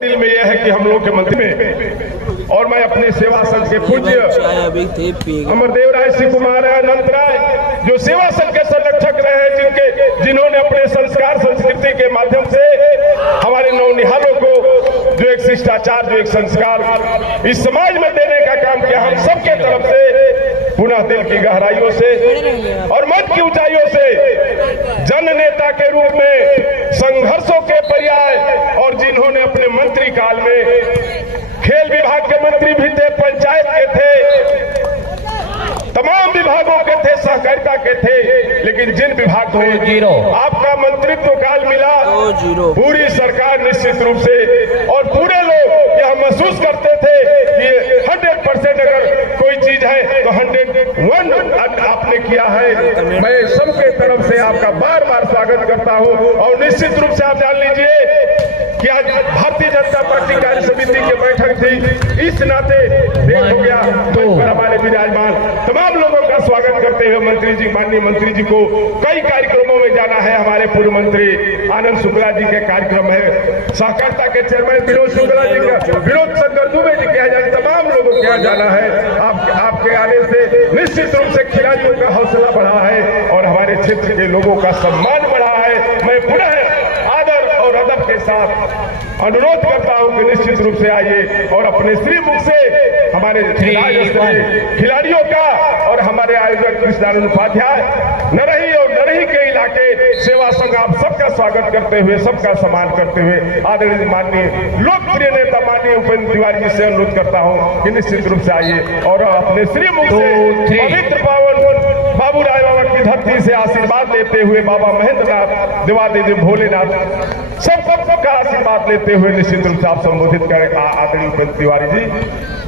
दिल में यह है कि हम लोग के मंत्री में और मैं अपने सेवा संघ के पूज्य अमरदेव राय श्री कुमार अनंत राय जो सेवा संघ के संरक्षक रहे हैं, जिन्होंने अपने संस्कार संस्कृति के माध्यम से हमारे नौनिहालों को जो एक शिष्टाचार, जो एक संस्कार इस समाज में देने का काम किया, हम सबके तरफ से पुनः दिल की गहराइयों से और मन की ऊंचाइयों से जन नेता के रूप में संघर्षों के पर्याय और जिन्होंने अपने मंत्री काल में खेल विभाग के मंत्री भी थे, पंचायत के थे, तमाम विभागों के थे, सहकारिता के थे, लेकिन जिन विभाग को आपका मंत्रित्व काल मिला, पूरी सरकार निश्चित रूप से और पूरे लोग यह महसूस करते थे कि 100% अगर कोई चीज है तो 101 आपने किया है। मैं सबके तरफ से आपका बार बार स्वागत करता हूं और निश्चित रूप से आप जान लीजिए कि आज भारतीय जनता पार्टी कार्य समिति की बैठक थी, इस नाते देख हो गया तो हमारे विराजमान तमाम लोगों का स्वागत करते हुए मंत्री जी, माननीय मंत्री जी को कई कार्यक्रमों में जाना है। हमारे पूर्व मंत्री आनंद शुक्ला जी के कार्यक्रम है, सहकारिता के चेयरमैन विनोद शुक्ला जी का, विनोद शंकर दुबे जी के यहाँ तमाम लोगों के यहाँ जाना है। आपके आने से निश्चित रूप से खिलाड़ियों का हौसला बढ़ा है और हमारे क्षेत्र के लोगों का सम्मान बढ़ा है। मैं पुनः आदर और अदब के साथ अनुरोध करता हूं कि निश्चित रूप से आइए और अपने श्रीमुख से हमारे खिलाड़ियों का और हमारे आयोजक कृष्णानंद उपाध्याय नरही और नरही के इलाके सेवा संघ आप सबका स्वागत करते हुए, सबका सम्मान करते हुए आदरणीय माननीय लोकप्रिय नेता माननीय उपेंद्र तिवारी जी से अनुरोध करता हूं कि निश्चित रूप से आइए और अपने श्रीमुख से पवित्र पावन बाबू राय बाबा की धरती से आशीर्वाद लेते हुए, बाबा महेंद्र नाथ देवादेव भोलेनाथ सबका आशीर्वाद लेते हुए निश्चित रूप से आप संबोधित करें आदरणीय उपेंद्र तिवारी जी।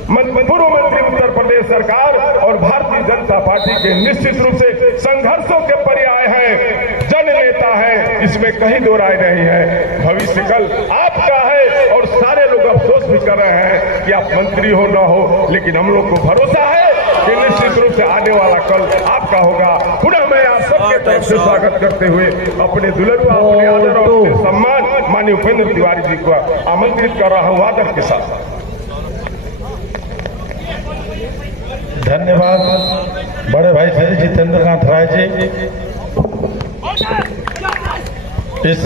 पूर्व मंत्री उत्तर प्रदेश सरकार और भारतीय जनता पार्टी के निश्चित रूप से संघर्षों के पर्याय है, जन नेता है, इसमें कहीं दो राय नहीं है। भविष्य कल आपका है और सारे लोग अफसोस भी कर रहे हैं कि आप मंत्री हो न हो, लेकिन हम लोग को भरोसा है कि निश्चित रूप से आने वाला कल आपका होगा। पुनः मैं आप सबके तरफ से स्वागत करते हुए अपने दुल्हनुआ, अपने आदर और सम्मान माननीय उपेंद्र तिवारी जी को आमंत्रित कर रहा हूं आदर के साथ। धन्यवाद बड़े भाई श्री जितेंद्र नाथ राय जी। इस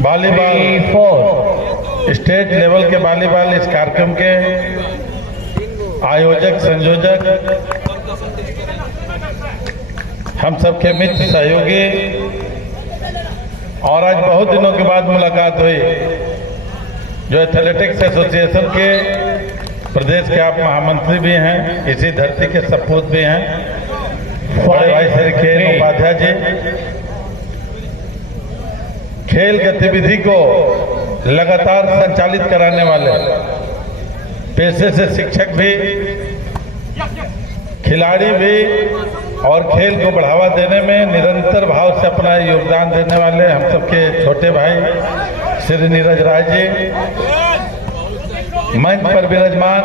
वॉलीबॉल स्टेट लेवल के वॉलीबॉल इस कार्यक्रम के आयोजक, संयोजक, हम सबके मित्र, सहयोगी और आज बहुत दिनों के बाद मुलाकात हुई, जो एथलेटिक्स एसोसिएशन के प्रदेश के आप महामंत्री भी हैं, इसी धरती के सपूत भी हैं, बड़े भाई श्री खेल उपाध्याय जी, खेल गतिविधि को लगातार संचालित कराने वाले, पेशे से शिक्षक भी, खिलाड़ी भी और खेल को बढ़ावा देने में निरंतर भाव से अपना योगदान देने वाले हम सबके छोटे भाई श्री नीरज राय जी, मंच पर विराजमान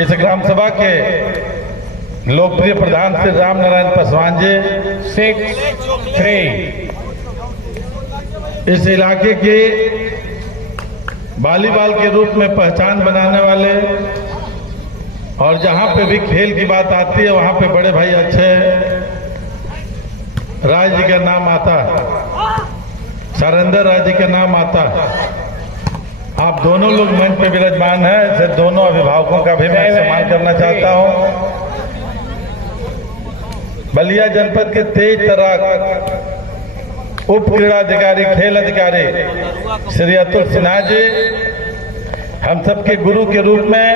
इस ग्राम सभा के लोकप्रिय प्रधान श्री राम नारायण पासवान जी, 6-3 इस इलाके की वॉलीबॉल के रूप में पहचान बनाने वाले और जहां पे भी खेल की बात आती है वहां पे बड़े भाई अच्छे राय जी का नाम आता है, सरेंद्र राय जी का नाम आता है। आप दोनों लोग मंच पे विराजमान हैं, ऐसे दोनों अभिभावकों का भी मैं सम्मान करना चाहता हूं। बलिया जनपद के तेज तराक उप क्रीड़ाधिकारी, खेल अधिकारी श्री अतुल सिन्हा जी, हम सबके गुरु के रूप में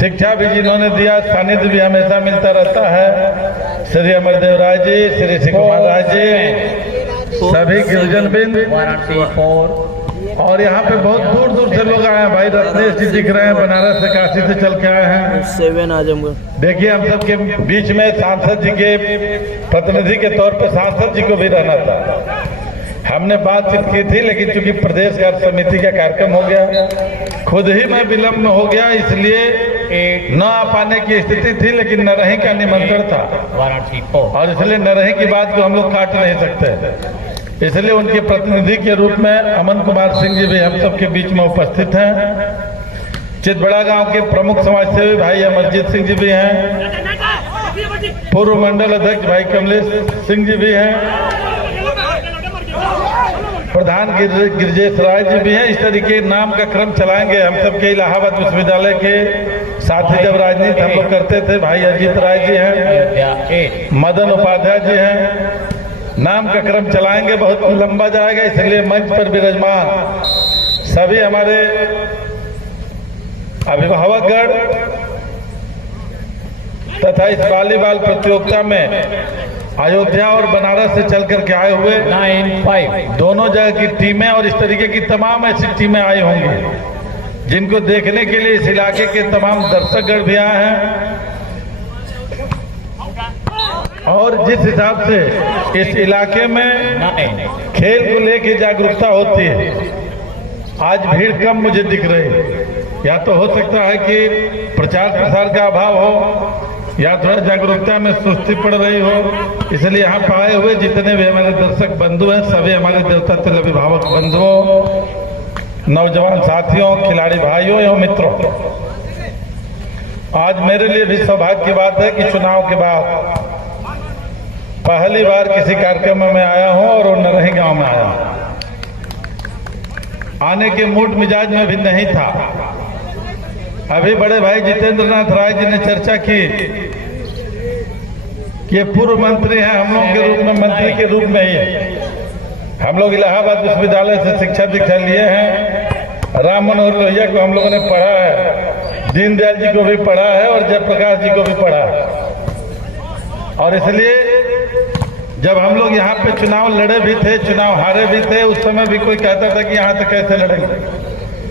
शिक्षा भी जिन्होंने दिया, सानिध्य भी हमेशा मिलता रहता है, श्री अमरदेव राय जी, श्री शिव कुमार राय जी, सभी गिरिजन बिंद और यहाँ पे बहुत दूर दूर से लोग आए हैं। भाई रत्नेश जी दिख रहे हैं, बनारस से, काशी से चल के आए हैं। 7 आजमगढ़। देखिए हम सबके बीच में सांसद जी के प्रतिनिधि के तौर पे सांसद जी को भी रहना था, हमने बातचीत की थी, लेकिन चूंकि प्रदेश कार्य समिति का कार्यक्रम हो गया, खुद ही मैं विलम्ब हो गया, इसलिए न आ पाने की स्थिति थी, लेकिन नरही का निमंत्रण था और इसलिए नरही की बात को हम लोग काट नहीं सकते। इसलिए उनके प्रतिनिधि के रूप में अमन कुमार सिंह जी भी हम सबके बीच में उपस्थित हैं। चितबड़ा गांव के प्रमुख समाज सेवी भाई अमरजीत सिंह जी भी हैं। पूर्व मंडल अध्यक्ष भाई कमलेश सिंह जी भी हैं। प्रधान गिरजेश राय जी भी हैं। इस तरीके नाम का क्रम चलाएंगे। हम सबके इलाहाबाद विश्वविद्यालय के साथी जब राजनीति हम लोग करते थे, भाई अजीत राय जी हैं, मदन उपाध्याय जी हैं। नाम का क्रम चलाएंगे, बहुत लंबा जाएगा, इसलिए मंच पर विराजमान सभी हमारे अभिभावकगण तथा इस वॉलीबॉल प्रतियोगिता में अयोध्या और बनारस से चल करके आए हुए 9-5 दोनों जगह की टीमें और इस तरीके की तमाम ऐसी टीमें आई होंगी जिनको देखने के लिए इस इलाके के तमाम दर्शकगण भी आए हैं। और जिस हिसाब से इस इलाके में खेल को लेकर जागरूकता होती है, आज भीड़ कम मुझे दिख रही है। या तो हो सकता है कि प्रचार प्रसार का अभाव हो या थोड़ा जागरूकता में सुस्ती पड़ रही हो, इसलिए यहाँ पर आए हुए जितने भी हमारे दर्शक बंधु हैं सभी हमारे देवता तुल्य अभिभावक बंधुओं, नौजवान साथियों, खिलाड़ी भाइयों एवं मित्रों, आज मेरे लिए भी सौभाग्य की बात है कि चुनाव के बाद पहली बार किसी कार्यक्रम में मैं आया हूं और नरही गांव में आया हूं। आने के मूड मिजाज में भी नहीं था। अभी बड़े भाई जितेंद्र नाथ राय जी ने चर्चा की कि ये पूर्व मंत्री हैं, हम लोग के रूप में मंत्री के रूप में ही है। हम लोग इलाहाबाद विश्वविद्यालय से शिक्षा दीक्षा लिए हैं। राम मनोहर लोहिया को हम लोगों ने पढ़ा है, दीनदयाल जी को भी पढ़ा है और जयप्रकाश जी को भी पढ़ा है। और इसलिए जब हम लोग यहाँ पे चुनाव लड़े भी थे, चुनाव हारे भी थे, उस समय भी कोई कहता था कि यहाँ तक कैसे लड़ेंगे,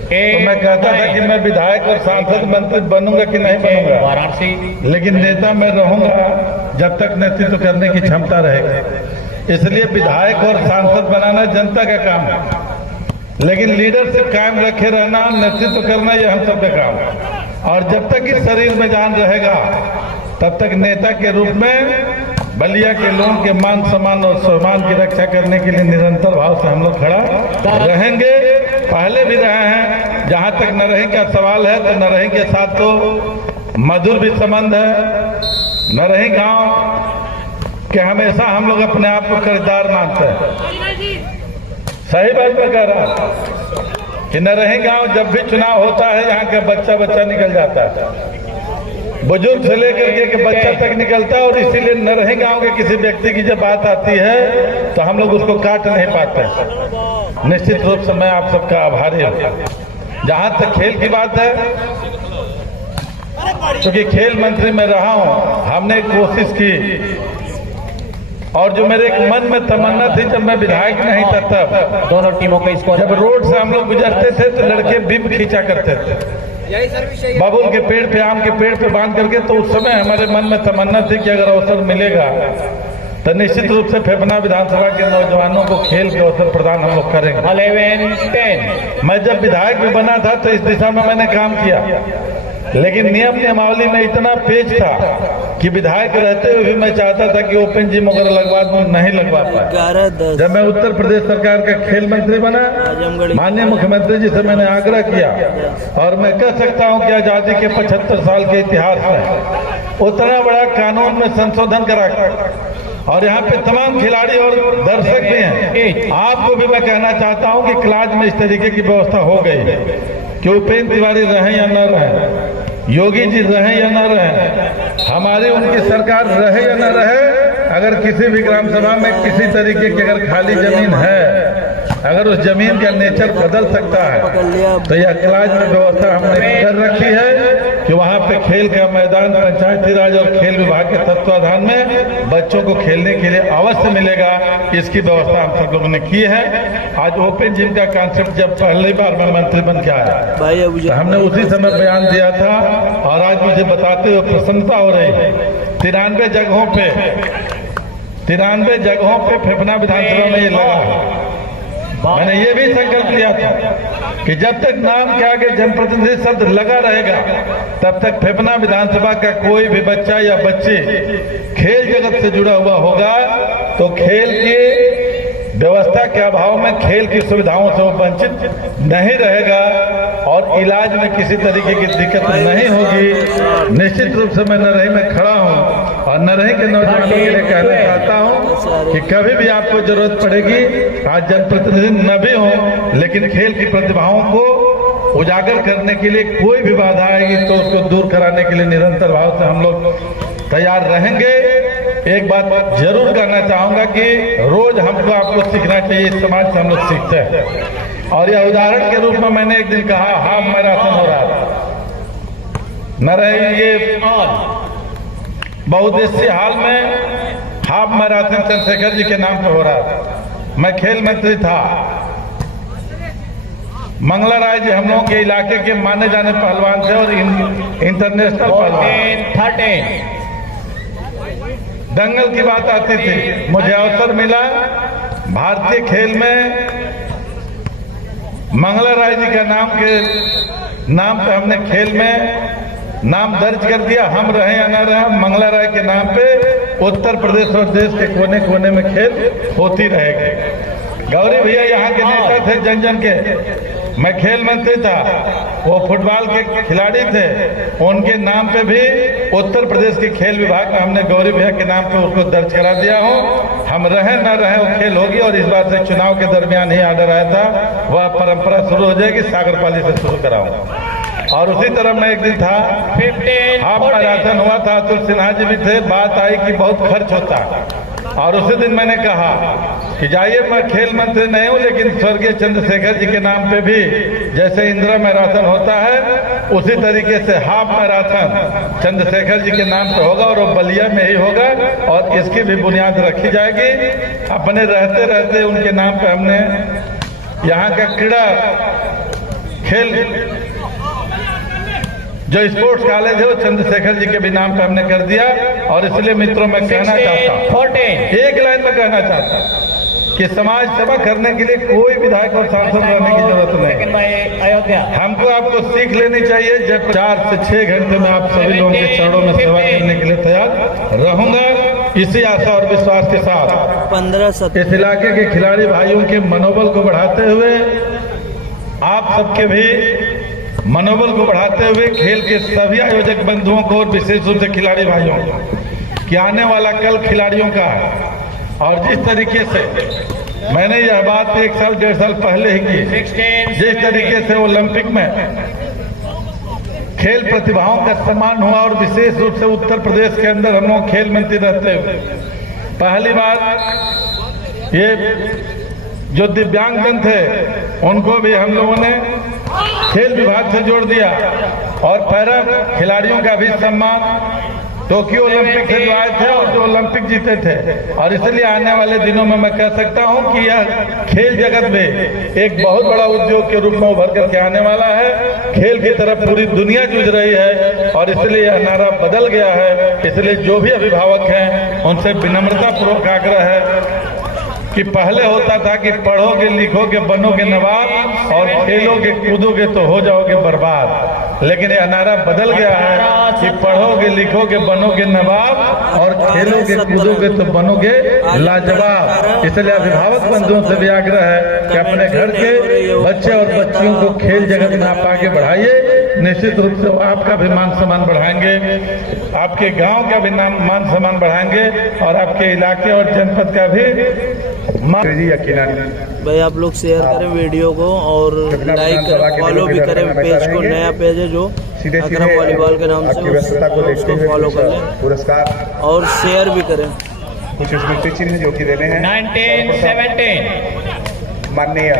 तो मैं कहता था कि मैं विधायक और सांसद मंत्री बनूंगा कि नहीं बनूंगा, वाराणसी, लेकिन नेता मैं रहूंगा जब तक नेतृत्व करने की क्षमता रहेगी। इसलिए विधायक और सांसद बनाना जनता का काम है, लेकिन लीडरशिप कायम रखे रहना, नेतृत्व करना यह हम सब का काम है। और जब तक इस शरीर में जान रहेगा तब तक नेता के रूप में बलिया के लोगों के मान सम्मान और सम्मान की रक्षा करने के लिए निरंतर भाव से हम लोग खड़ा रहेंगे। पहले भी रहे हैं। जहां तक नरही का सवाल है तो नरही के साथ तो मधुर भी संबंध है। नरही गांव के हमेशा हम लोग अपने आप को खरीदार मानते हैं। सही बात मैं कह रहा हूं कि नरही गांव जब भी चुनाव होता है यहाँ का बच्चा निकल जाता है, बुजुर्ग से लेकर के बच्चा तक निकलता है। और इसीलिए नरही गांव के किसी व्यक्ति की जब बात आती है तो हम लोग उसको काट नहीं पाते। निश्चित रूप से मैं आप सबका आभारी हूं। जहां तक खेल की बात है, क्योंकि खेल मंत्री में रहा हूं, हमने कोशिश की और जो मेरे एक मन में तमन्ना थी जब मैं विधायक नहीं था तब दोनों टीमों का स्कोर, जब रोड से हम लोग गुजरते थे तो लड़के बिंब खींचा करते थे बबूल के पेड़ पे, आम के पेड़ पे बांध करके। तो उस समय हमारे मन में तमन्ना थी कि अगर अवसर मिलेगा तो निश्चित रूप से फेफना विधानसभा के नौजवानों को खेल के अवसर प्रदान हम लोग करेंगे। 11-10 मैं जब विधायक भी बना था तो इस दिशा में मैंने काम किया, लेकिन नियम नियमावली में इतना पेच था कि विधायक रहते हुए भी मैं चाहता था कि ओपन जिम वगैरह लगवा दूं, नहीं लगवा पाया। जब मैं उत्तर प्रदेश सरकार का खेल मंत्री बना, माननीय मुख्यमंत्री जी से मैंने आग्रह किया और मैं कह सकता हूं कि आजादी के 75 साल के इतिहास में उतना बड़ा कानून में संशोधन करा और यहाँ पे तमाम खिलाड़ी और दर्शक भी हैं। आपको भी मैं कहना चाहता हूँ कि क्लास में इस तरीके की व्यवस्था हो गई है कि उपेंद्र तिवारी रहे या न रहे, योगी जी रहे या न रहे, हमारी उनकी सरकार रहे या न रहे, अगर किसी भी ग्राम सभा में किसी तरीके की अगर खाली जमीन है, अगर उस जमीन का नेचर बदल सकता है तो यह क्लास में व्यवस्था हमने कर रखी है कि वहाँ पे खेल का मैदान पंचायती राज और खेल विभाग के तत्वाधान में बच्चों को खेलने के लिए अवश्य मिलेगा। इसकी व्यवस्था हम सब लोगों ने की है। आज ओपन जिम का कॉन्सेप्ट जब पहली बार मैं मंत्री बन के आया तो हमने उसी समय बयान दिया था और आज मुझे बताते हुए प्रसन्नता हो रही है। 93 जगहों पे फेफना विधानसभा में ये लगा है। मैंने ये भी संकल्प लिया था कि जब तक नाम के आगे जनप्रतिनिधि शब्द लगा रहेगा तब तक फेफना विधानसभा का कोई भी बच्चा या बच्ची खेल जगत से जुड़ा हुआ होगा तो खेल के व्यवस्था के अभाव में खेल की सुविधाओं से वो वंचित नहीं रहेगा और इलाज में किसी तरीके की दिक्कत नहीं होगी। निश्चित रूप से मैं नरही में खड़ा हूँ और नरही के नौजवानों के लिए कहना चाहता हूँ कि कभी भी आपको जरूरत पड़ेगी, आज जनप्रतिनिधि न भी हो, लेकिन खेल की प्रतिभाओं को उजागर करने के लिए कोई भी बाधा आएगी तो उसको दूर कराने के लिए निरंतर भाव से हम लोग तैयार रहेंगे। एक बात जरूर कहना चाहूंगा कि रोज हमको आपको सीखना चाहिए, इस समाज से हम लोग सीखते हैं। और यह उदाहरण के रूप में मैंने एक दिन कहा, हाफ मैराथन हो रहा था नरही ये बहुउद्देशीय हाल में हाफ मैराथन चंद्रशेखर जी के नाम पर हो रहा था। मैं खेल मंत्री था। मंगला राय जी हम लोगों के इलाके के माने जाने पहलवान थे और इंटरनेशनल पहलवान। 13 दंगल की बात आती थी, मुझे अवसर मिला भारतीय खेल में मंगला राय जी का नाम पे हमने खेल में नाम दर्ज कर दिया। हम रहे या न रहे, मंगला राय के नाम पे उत्तर प्रदेश और देश के कोने कोने में खेल होती रहेगी। गौरी भैया यहाँ के नेता थे, जन जन के। मैं खेल मंत्री था, वो फुटबॉल के खिलाड़ी थे, उनके नाम पे भी उत्तर प्रदेश के खेल विभाग में हमने गौरी भैया के नाम पे उसको दर्ज करा दिया हूँ। हम रहे न रहे वो खेल होगी और इस बार से चुनाव के दरमियान ही आर्डर आया था, वह परंपरा शुरू हो जाएगी, सागरपाली से शुरू कराऊंगा। और उसी तरह मैं एक दिन था, 15 हाफ मैराथन हुआ था, अतुल सिन्हा जी भी थे। बात आई कि बहुत खर्च होता है और उसी दिन मैंने कहा कि जाइए, मैं खेल मंत्री नहीं हूं, लेकिन स्वर्गीय चंद्रशेखर जी के नाम पे भी जैसे इंदिरा मैराथन होता है उसी तरीके से हाफ मैराथन चंद्रशेखर जी के नाम पे होगा और वो बलिया में ही होगा और इसकी भी बुनियाद रखी जाएगी। अपने रहते रहते उनके नाम पे हमने यहाँ का क्रीड़ा खेल जो स्पोर्ट्स कॉलेज है वो चंद्रशेखर जी के भी नाम पे हमने कर दिया। और इसलिए मित्रों मैं कहना चाहता हूँ, 14 एक लाइन में कहना चाहता हूँ कि समाज सेवा करने के लिए कोई विधायक और सांसद रहने की जरूरत नहीं। अयोध्या हमको आपको सीख लेनी चाहिए। जब 4 से 6 घंटे में आप सभी लोगों के चरणों में सेवा करने के लिए तैयार रहूंगा। इसी आशा और विश्वास के साथ 15 इस इलाके के खिलाड़ी भाइयों के मनोबल को बढ़ाते हुए, आप सबके भी मनोबल को बढ़ाते हुए, खेल के सभी आयोजक बंधुओं को और विशेष रूप से खिलाड़ी भाइयों को कि आने वाला कल खिलाड़ियों का है। और जिस तरीके से मैंने यह बात 1 साल 1.5 साल पहले ही की, जिस तरीके से ओलंपिक में खेल प्रतिभाओं का सम्मान हुआ और विशेष रूप से उत्तर प्रदेश के अंदर हम लोग खेल मंत्री रहते हुए पहली बार ये जो दिव्यांगजन थे उनको भी हम लोगों ने खेल विभाग से जोड़ दिया और पैरा खिलाड़ियों का भी सम्मान टोक्यो ओलंपिक से जो आए थे और जो ओलंपिक जीते थे। और इसलिए आने वाले दिनों में मैं कह सकता हूं कि यह खेल जगत में एक बहुत बड़ा उद्योग के रूप में उभर करके आने वाला है। खेल की तरफ पूरी दुनिया जूझ रही है और इसलिए यह नारा बदल गया है। इसलिए जो भी अभिभावक हैं उनसे विनम्रता पूर्वक आग्रह है कि पहले होता था कि पढ़ोगे लिखोगे बनोगे नवाब और खेलोगे कूदोगे तो हो जाओगे बर्बाद, लेकिन यह नारा बदल गया है कि पढ़ोगे लिखोगे बनोगे नवाब और खेलोगे कूदोगे तो बनोगे लाजवाब। इसलिए अभिभावक बंधुओं से भी आग्रह है कि अपने घर के बच्चे और बच्चियों को खेल जगत में आप आगे बढ़ाइए। निश्चित रूप से आपका भी मान सम्मान बढ़ाएंगे, आपके गांव का भी मान सम्मान बढ़ाएंगे और आपके इलाके और जनपद का भी भाई आप लोग शेयर करें वीडियो को और लाइक करें, फॉलो भी करें पेज को। नया पेज है जो अकरम वॉलीबॉल के नाम से, उसको फॉलो कर लें पुरस्कार और शेयर भी करें। कुछ स्मृति चिन्ह जो कि देने हैं 1917 माननीय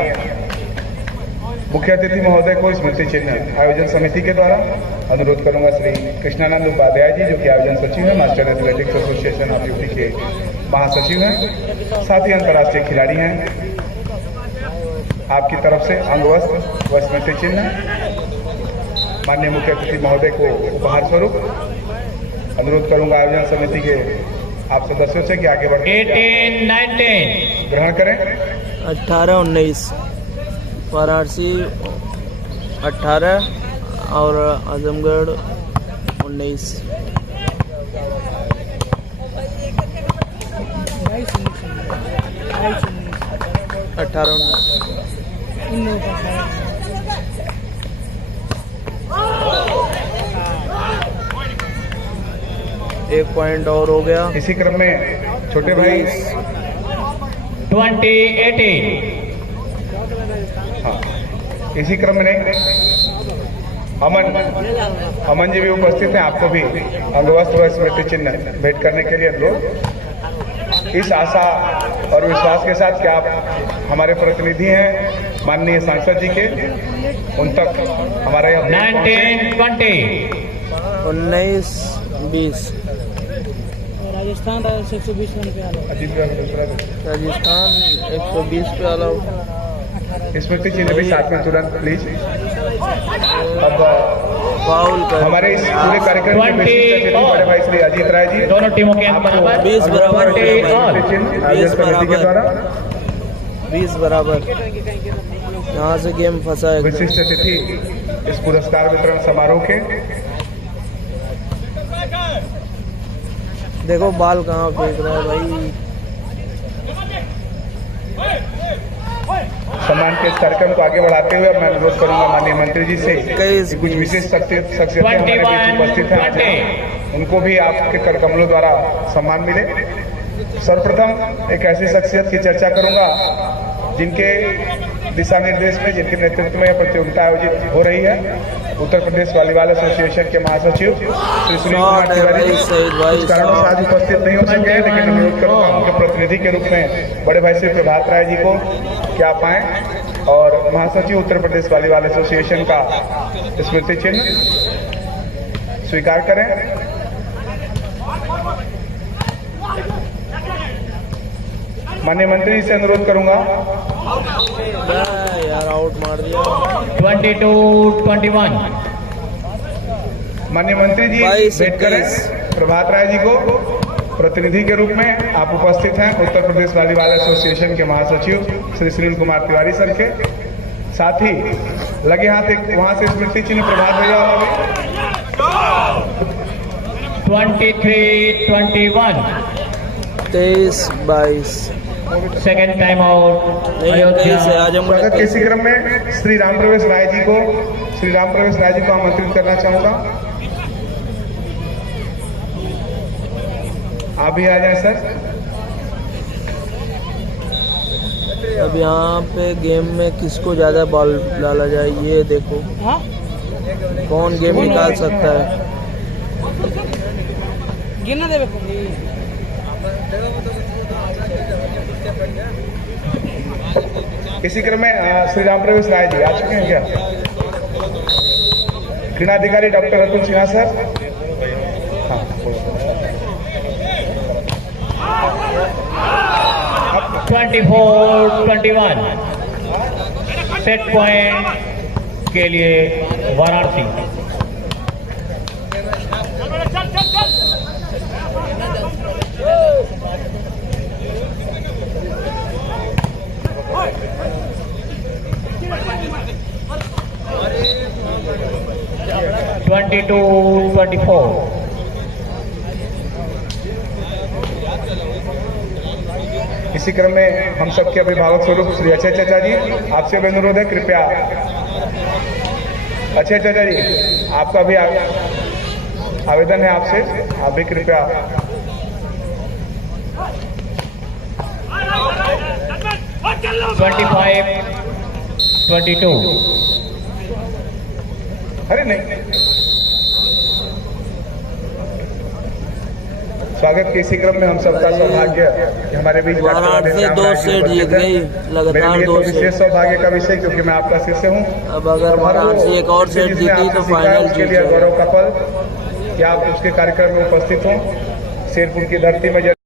मुख्य अतिथि महोदय को स्मृति चिन्ह आयोजन समिति के द्वारा अनुरोध करूंगा श्री कृष्णानंद उपाध्याय जी जो कि आयोजन सचिव हैं, master athletics association of UP के महासचिव हैं, साथ ही अंतर्राष्ट्रीय खिलाड़ी हैं। आपकी तरफ से अंगवस्त्र व स्मृति चिन्ह माननीय मुख्य अतिथि महोदय को उपहार स्वरूप अनुरोध करूंगा आयोजन समिति के आप सदस्यों से कि आगे बढ़ 18 19 ग्रहण करें। 18-19 वाराणसी 18 और आजमगढ़ 19। 18 एक पॉइंट और हो गया। इसी क्रम में छोटे भाई 2018 इसी क्रम में नहीं अमन जी भी उपस्थित हैं। आपको भी अंगवस्त्र व स्मृति चिन्ह भेंट करने के लिए अनुरोध। इस आशा और विश्वास के साथ कि आप हमारे प्रतिनिधि हैं माननीय सांसद जी के, उन तक हमारा यह 1920 19-20 राजस्थान 120 रन पे आला। राजस्थान 120 पे आला। स्मृति चिन्ह भी साथ में तुरंत प्लीज। अब फाउल कर हमारे इस पूरे कार्यक्रम के विशिष्ट अतिथि बड़े भाई श्री अजीत राय जी, दोनों टीमों के अंक बराबर 20 बराबर। 20 all। चिन्ह आयोजन समिति के द्वारा 20 बराबर। यहाँ से गेम फंसा है। विशिष्ट अतिथि इस पुरस्कार वितरण समारोह के। देखो बाल कहाँ फेंक रहा है भाई। सम्मान के इस कार्यक्रम को आगे बढ़ाते हुए मैं अनुरोध करूंगा माननीय मंत्री जी से कि कुछ विशेष शख्सियतें हमारे बीच उपस्थित हैं आज, उनको भी आपके कर कमलों द्वारा सम्मान मिले। सर्वप्रथम एक ऐसी शख्सियत की चर्चा करूंगा जिनके दिशा निर्देश में, जिनके नेतृत्व में यह प्रतियोगिता आयोजित हो रही है। उत्तर प्रदेश वॉलीबॉल एसोसिएशन के महासचिव श्री सुनील कुमार तिवारी जी कुछ कारणों से आज उपस्थित नहीं हो सके हैं, लेकिन अनुरोध करूंगा उनके प्रतिनिधि के रूप में बड़े भाई श्री प्रभात राय जी को कि आप आएं और महासचिव उत्तर प्रदेश वॉलीबॉल एसोसिएशन का स्मृति चिन्ह स्वीकार करें। माननीय मंत्री से अनुरोध करूंगा। यार आउट मार दिया। 22-21 माननीय मंत्री जी भेंट करें प्रभात राय जी को। प्रतिनिधि के रूप में आप उपस्थित हैं उत्तर प्रदेश वॉलीबॉल एसोसिएशन के महासचिव श्री सुनील कुमार तिवारी सर के। साथ ही लगे हाथ एक वहां से स्मृति चिन्ह प्रभात भैया होंगे। 23-21 23-22 सेकेंड टाइम आउट अयोध्या। स्वागत के इसी क्रम में श्री राम प्रवेश राय जी को आमंत्रित करना चाहूंगा। आप भी आ जाए सर। अब यहाँ पे गेम में किसको ज्यादा बॉल डाला जाए ये देखो। कौन गेम निकाल सकता है। गिनना देवे इसी क्रम में श्री राम प्रवेश राय जी आ चुके हैं क्या? क्रीड़ाधिकारी डॉक्टर अतुल सिन्हा सर। हाँ 24-21 सेट पॉइंट के लिए वाराणसी। Twenty 22-24 इसी क्रम में हम सबके अभिभावक स्वरूप श्री अक्षय चाचा जी, आपसे भी अनुरोध है कृपया। अक्षय चाचा जी, आपका भी आवेदन है आपसे, आप भी कृपया। $25-22 अरे नहीं, स्वागत के इसी क्रम में हम सबका सौभाग्य कि हमारे बीच वाराणसी 2 सेट जीत गई लगातार। 2 सेट विशेष सौभाग्य का विषय क्योंकि मैं आपका शिष्य हूँ। अब अगर वाराणसी एक और सेट जीती तो फाइनल के लिए गौरव का पल कि आप उसके कार्यक्रम में उपस्थित हों। शेरपुर की धरती में